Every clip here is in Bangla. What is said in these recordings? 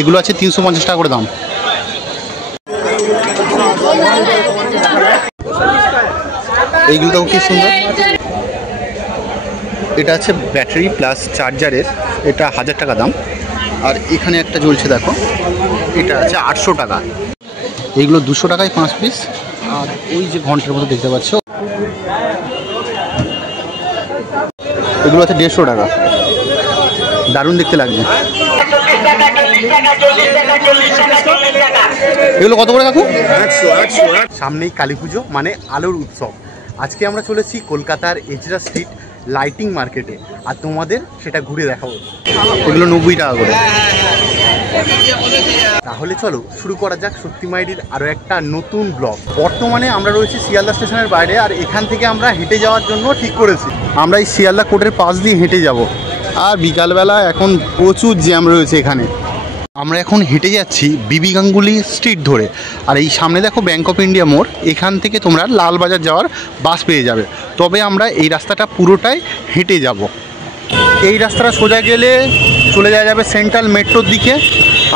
এগুলো আছে 350 টাকা করে দাম। এইগুলো দেখো কি সুন্দর, এটা আছে ব্যাটারি প্লাস চার্জারের, এটা 1000 টাকা দাম। আর এখানে একটা জ্বলছে দেখো, এটা আছে 800 টাকা। এইগুলো 200 টাকায় 5 পিস। আর ওই যে ঘন্টার মতো দেখতে পাচ্ছ, এগুলো আছে 150 টাকা। দারুণ দেখতে লাগছে। এগুলো কত করে কাকু? 100। সামনেই কালী পুজো মানে আলোর উৎসব। আজকে আমরা চলেছি কলকাতার এজরা স্ট্রিট লাইটিং মার্কেটে, আর তোমাদের সেটা ঘুরে দেখাবো। এগুলো 90 টাকা করে। তাহলে চলো শুরু করা যাক শক্তিমায়ের আরও একটা নতুন ব্লগ। বর্তমানে আমরা রয়েছি শিয়ালদা স্টেশনের বাইরে, আর এখান থেকে আমরা হেঁটে যাওয়ার জন্য ঠিক করেছি। আমরা এই শিয়ালদা কোর্টের পাশ দিয়ে হেঁটে যাব। আর বিকালবেলা এখন প্রচুর জ্যাম রয়েছে এখানে। আমরা এখন হেঁটে যাচ্ছি বিবি গাঙ্গুলি স্ট্রিট ধরে। আর এই সামনে দেখো ব্যাঙ্ক অফ ইন্ডিয়া মোড়, এখান থেকে তোমরা লালবাজার যাওয়ার বাস পেয়ে যাবে। তবে আমরা এই রাস্তাটা পুরোটাই হেঁটে যাব। এই রাস্তাটা সোজা গেলে চলে যাওয়া যাবে সেন্ট্রাল মেট্রোর দিকে।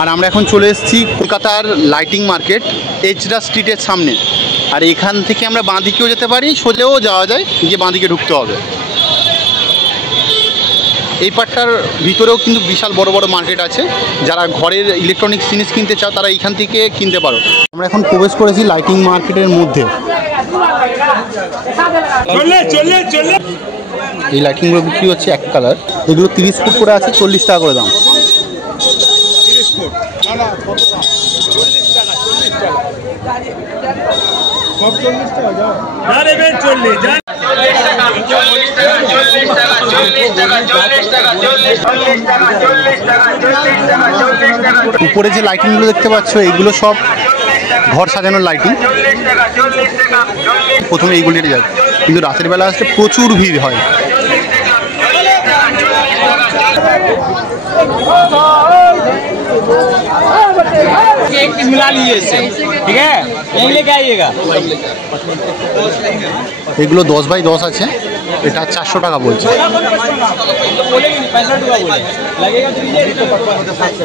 আর আমরা এখন চলে এসেছি কলকাতার লাইটিং মার্কেট এজরা স্ট্রিটের সামনে। আর এখান থেকে আমরা বাঁ দিকেও যেতে পারি, সোজাও যাওয়া যায়, গিয়ে বাঁ দিকে ঢুকতে হবে। এই পার্টটার ভিতরেও কিন্তু বিশাল বড় বড় মার্কেট আছে। যারা ঘরের ইলেকট্রনিক্স জিনিস কিনতে চাও তারা এইখান থেকে কিনতে পারো। আমরা এখন প্রবেশ করেছি লাইটিং মার্কেটের মধ্যে। এই লাইটিংগুলো বিক্রি হচ্ছে এক কালার। এগুলো 30 ফুট করে আছে, 40 টাকা করে দাম। উপরে যে লাইটিংগুলো দেখতে পাচ্ছ, এইগুলো সব ঘর সাজানোর লাইটিং। প্রথমে এইগুলো যায়, কিন্তু রাতের বেলা আসলে প্রচুর ভিড় হয়। এগুলো 10 বাই 10 আছে, এটা 400 টাকা বলছে।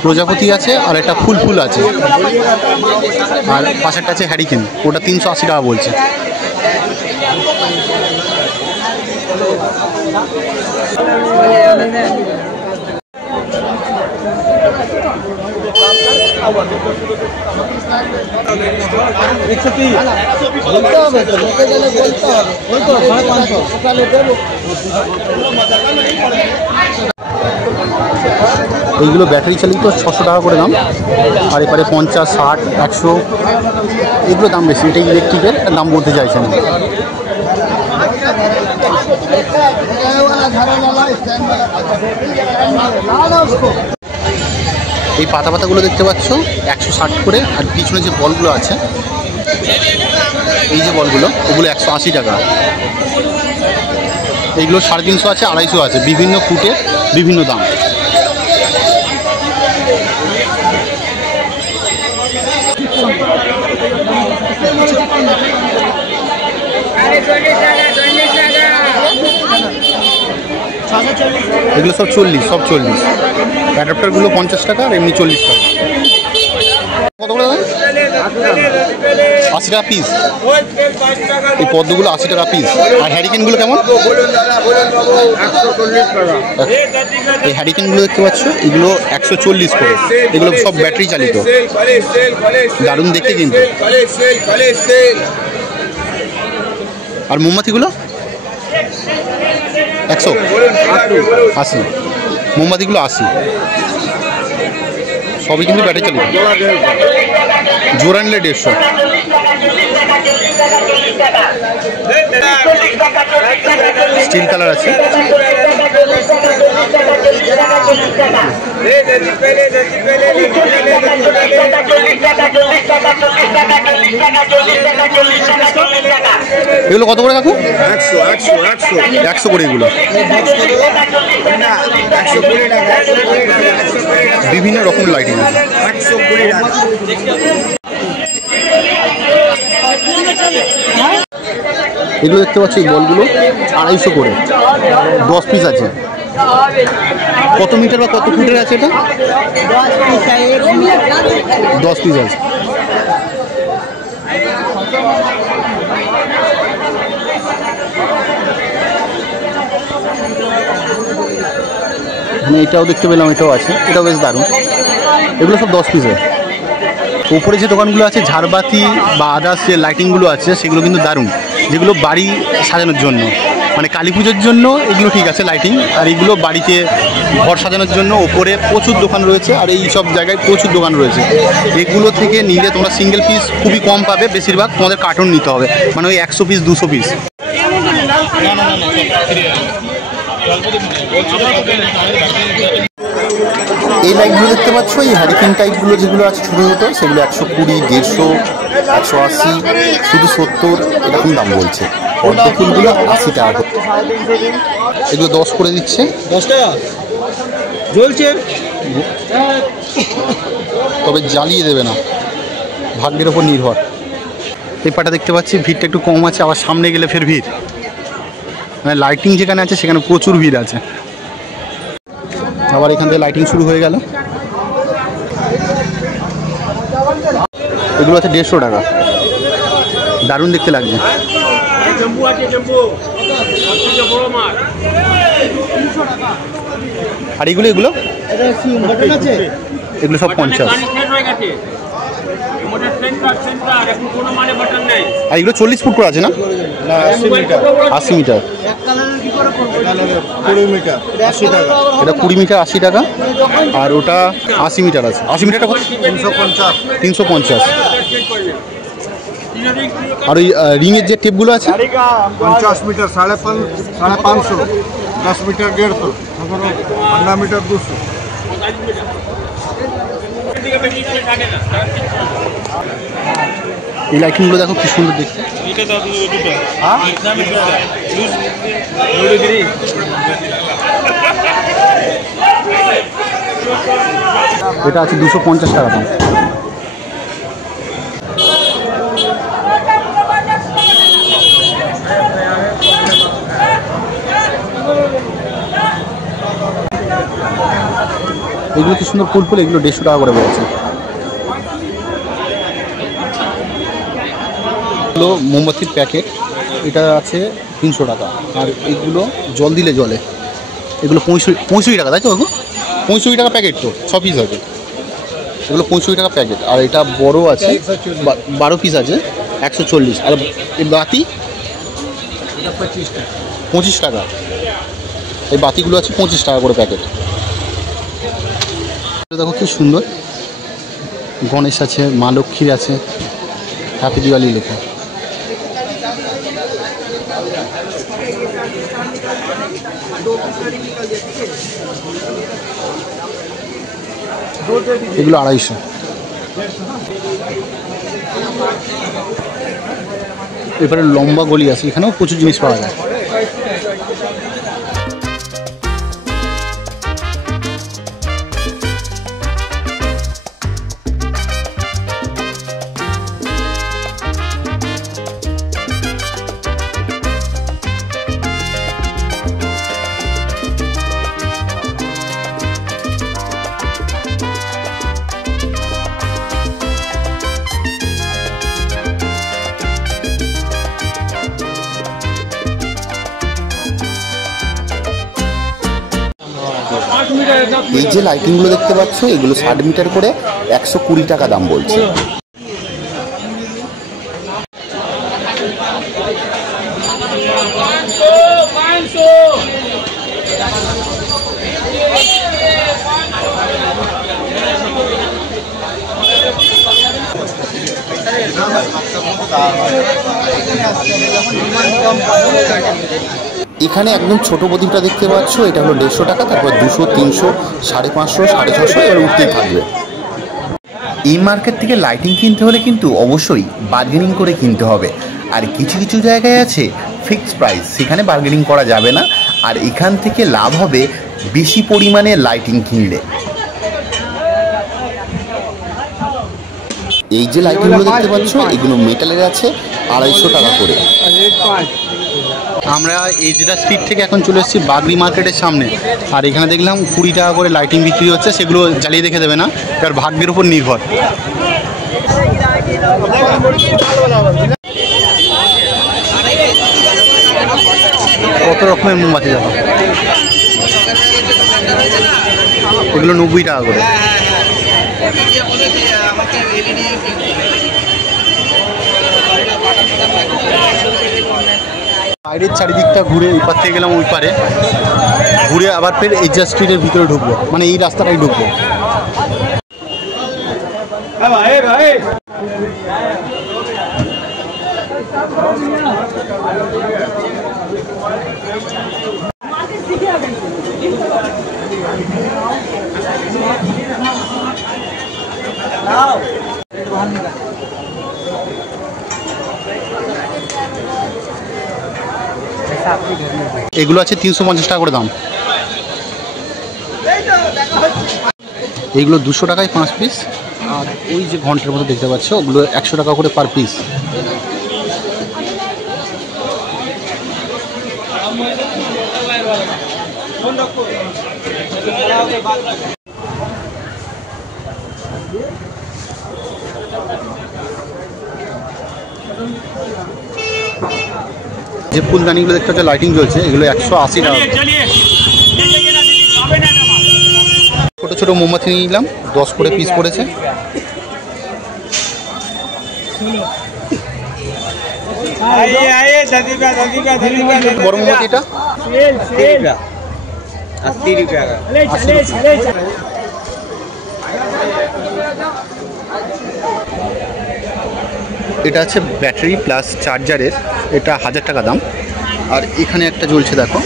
প্রজাপতি আছে, আর একটা ফুল আছে। আর পাশেরটা আছে হ্যারিকেন, ওটা 380 টাকা বলছে। এইগুলো ব্যাটারি চালিত, 600 টাকা করে দাম। আর এপারে 50, 60, 100 এগুলো দাম বেশি। এটা ইলেকট্রিকের, দাম বলতে চাইছে না। এই পাতাগুলো দেখতে পাচ্ছ 160 করে। আর পিছনে যে বলগুলো আছে, এই যে বলগুলো, ওগুলো 180 টাকা। এইগুলো 350 আছে, 250 আছে, বিভিন্ন ফুটে বিভিন্ন দাম। এগুলো সব 40। অ্যাডাপ্টারগুলো 50 টাকা, আর এমনি 40 টাকা। কত করে দাম? 80 টাকা পিস। এই পদ্মগুলো 80 টাকা পিস। আর হ্যারিকেনগুলো কেমন? এই হ্যারিকেনগুলো দেখতে পাচ্ছ, এগুলো 140 করে। এগুলো সব ব্যাটারি চালিত, দারুণ দেখতে কিন্তু। আর মোমবাতিগুলো 180। মোমবাতিগুলো 80। সবই কিন্তু ব্যাটারি চালিত। জোড়া নিলে 150। স্টিল কালার আছে। এগুলো কত করে কাকু? 100 করে এগুলো। বিভিন্ন রকম লাইটিং আছে। এগুলো দেখতে পাচ্ছি, এই বলগুলো 250 করে, 10 পিস আছে। কত মিটার বা কত ফুটের আছে এটা? 10 পিস আছে। মানে এটাও দেখতে পেলাম, এটাও আছে, এটাও বেশ দারুণ। এগুলো সব 10 পিসের। উপরে যে দোকানগুলো আছে ঝাড়বাতি বা আদার্স যে লাইটিংগুলো আছে সেগুলো কিন্তু দারুণ, যেগুলো বাড়ি সাজানোর জন্য, মানে কালী পুজোর জন্য এগুলো ঠিক আছে লাইটিং, আর এগুলো বাড়িতে ঘর সাজানোর জন্য ওপরে প্রচুর দোকান রয়েছে, আর এই সব জায়গায় প্রচুর দোকান রয়েছে। এগুলো থেকে নিলে তোমরা সিঙ্গেল পিস খুবই কম পাবে, বেশিরভাগ তোমাদের কার্টুন নিতে হবে, মানে ওই 100 পিস 200 পিস। এই লাইটগুলো দেখতে পাচ্ছ, এই হ্যারিকেন টাইপগুলো যেগুলো আছে ছোটো ছোটো, সেগুলো 120, 150, 180, শুধু 70 এরকম দাম বলছে। পদ্ম ফুলগুলো 80 টাকা। এগুলো 10 করে দিচ্ছে, 10 টাকা জ্বলছে, তবে জ্বালিয়ে দেবে না, ভাগ্যের ওপর নির্ভর। এই পাটা দেখতে পাচ্ছি ভিড়টা একটু কম আছে, আবার সামনে গেলে ফের ভিড়, মানে লাইটিং যেখানে আছে সেখানে প্রচুর ভিড় আছে। আবার এখান থেকে লাইটিং শুরু হয়ে গেল। এগুলো আছে 150 টাকা, দারুণ দেখতে লাগছে। আর এগুলো এগুলো এগুলো সব 50। আর এগুলো 40 ফুট করে আছে না? 80 মিটার। এটা 20 মিটার 80 টাকা, আর ওটা 80 মিটার আছে। 80 মিটারটা 350। আর ওই রিংয়ের যে টেপগুলো আছে 50 মিটার 550, 10 মিটার 150, 15 মিটার 200। এই লাইটিংগুলো দেখো কি সুন্দর দেখতে। এটা আছে 250 টাকা দাম। এগুলো কি সুন্দর ফুল ফুল, এগুলো 150 টাকা করে বলছে। এগুলো মোমবাতির প্যাকেট, এটা আছে 300 টাকা। আর এগুলো জল দিলে জলে, এগুলো 65 টাকা, তাই তো? 65 টাকা প্যাকেট, তো 6 পিস আছে, এগুলো 65 টাকা প্যাকেট। আর এটা বড় আছে 12 পিস আছে 140। আর এই বাতি 25 টাকা। এই বাতিগুলো আছে 25 টাকা করে প্যাকেট। দেখো কি সুন্দর, গণেশ আছে, মা লক্ষ্মীর আছে, হ্যাপি দিওয়ালি লেখা। এগুলো 250। এবারে লম্বা গলি আছে, এখানেও প্রচুর জিনিস পাওয়া যায়। এই যে লাইটিংগুলো দেখতে পাচ্ছ, এগুলো 60 মিটার করে 120 টাকা দাম বলছে। এখানে একদম ছোট প্রদীপটা দেখতে পাচ্ছ, এটা হলো 150 টাকা, তারপর 200, 300, 550, 650 এর উঠতেই থাকবে। এই মার্কেট থেকে লাইটিং কিনতে হলে কিন্তু অবশ্যই বার্গেনিং করে কিনতে হবে, আর কিছু কিছু জায়গায় আছে ফিক্সড প্রাইস, সেখানে বার্গেনিং করা যাবে না, আর এখান থেকে লাভ হবে বেশি পরিমাণে লাইটিং কিনলে। এই যে লাইটিংগুলো দেখতে পাচ্ছ, এগুলো মেটালের আছে 250 টাকা করে। আমরা এজরা স্ট্রিট থেকে এখন চলে এসেছি বাগরি মার্কেটের সামনে। আর এখানে দেখলাম 20 টাকা করে লাইটিং বিক্রি হচ্ছে, সেগুলো জ্বালিয়ে দেখে দেবে না, তার ভাগ্যের উপর নির্ভর। কত রকমের মোমবাতি দেখো, এগুলো 90 টাকা করে। বাইরের চারিদিকটা ঘুরে ওই পার থেকে গেলাম, ওই পারে ঘুরে আবার ফের এজরা স্ট্রিটের ভিতরে ঢুকবো, মানে এই রাস্তাটাই ঢুকবো। এগুলো আছে 350 টাকা করে দাম। এইগুলো 200 টাকায় 5 পিস। আর ওই যে ঘন্টার মতো দেখতে পাচ্ছ, ওগুলো 100 টাকা করে পার পিস। যে ফুলদানিগুলো দেখতে হচ্ছে লাইটিং জ্বলছে, এগুলো 180 টাকা। ছোটো ছোটো মোমবাতি নিয়ে নিলাম, 10 করে পিস পড়েছে। বড় মোমবাতিটা 80 টাকা। এটা আছে ব্যাটারি প্লাস চার্জারের, এটা 1000 টাকা দাম। আর এখানে একটা জ্বলছে দেখো,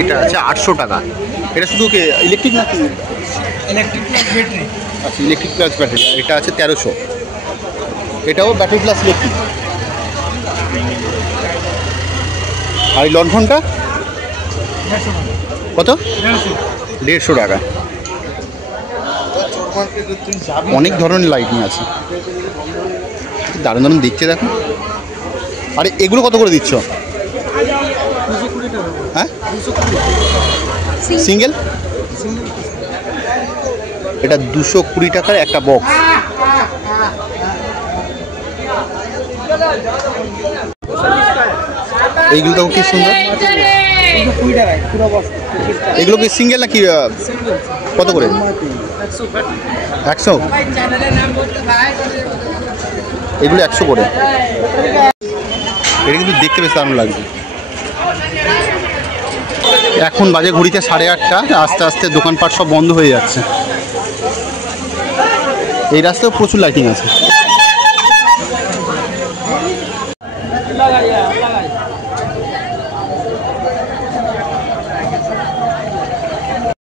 এটা আছে 800 টাকা। এটা শুধু ইলেকট্রিক নাকি? Electric plus battery. আচ্ছা, ইলেকট্রিক প্লাস ব্যাটারি। এটা আছে 1300। এটাও ব্যাটারি প্লাস ইলেকট্রিক। আর এই লণ্ঠনটা কত? 150 টাকা। অনেক ধরনের লাইটিং আছে, দারুণ দারুণ দিচ্ছে দেখো। আরে এগুলো কত করে দিচ্ছ? হ্যাঁ, সিঙ্গেল। এটা 220 টাকার একটা বক্স। এইগুলো দেখো কি সুন্দর। এগুলো কি সিঙ্গেল নাকি কত করে? 100। এগুলো 100 করে। এটা কিন্তু দেখতে বেশ দারুণ লাগছে। এখন বাজে ঘড়িতে 8:30। আস্তে আস্তে দোকানপাট সব বন্ধ হয়ে যাচ্ছে। এই রাস্তায় প্রচুর লাইটিং আছে।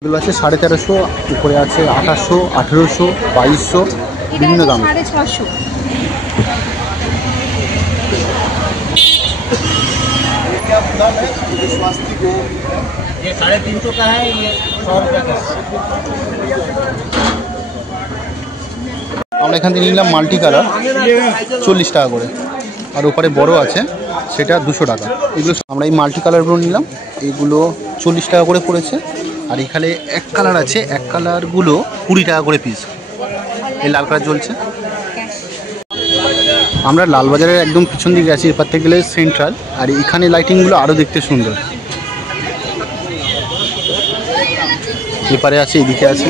এগুলো আছে 1350, উপরে আছে 2800, 1800, 2200, বিভিন্ন দাম। 650। ये 350 का है, ये 100 रुपये का। আমরা এখান থেকে নিলাম মাল্টি কালার, 40 টাকা করে। আর ওপারে বড় আছে, সেটা 200 টাকা। এগুলো আমরা এই মাল্টি কালারগুলো নিলাম, এগুলো 40 টাকা করে পড়েছে। আর এখানে এক কালার আছে, এক কালারগুলো 20 টাকা করে পিস। এই লাল কালার জ্বলছে। আমরা লালবাজারের একদম পিছন দিকে আছি, এপার থেকে গেলে সেন্ট্রাল। আর এখানে লাইটিংগুলো আরও দেখতে সুন্দর। এপারে আছে, এদিকে আছে,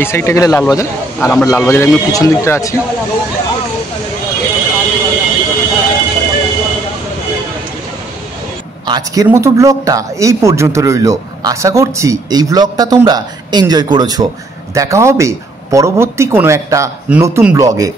এই সাইডটা গেলে লালবাজার। আর আমরা লালবাজারের একদম পিছন দিকটা আছি। আজকের মতো ব্লগটা এই পর্যন্ত রইল। আশা করছি এই ব্লগটা তোমরা এনজয় করেছো। দেখা হবে পরবর্তী কোনো একটা নতুন ব্লগে।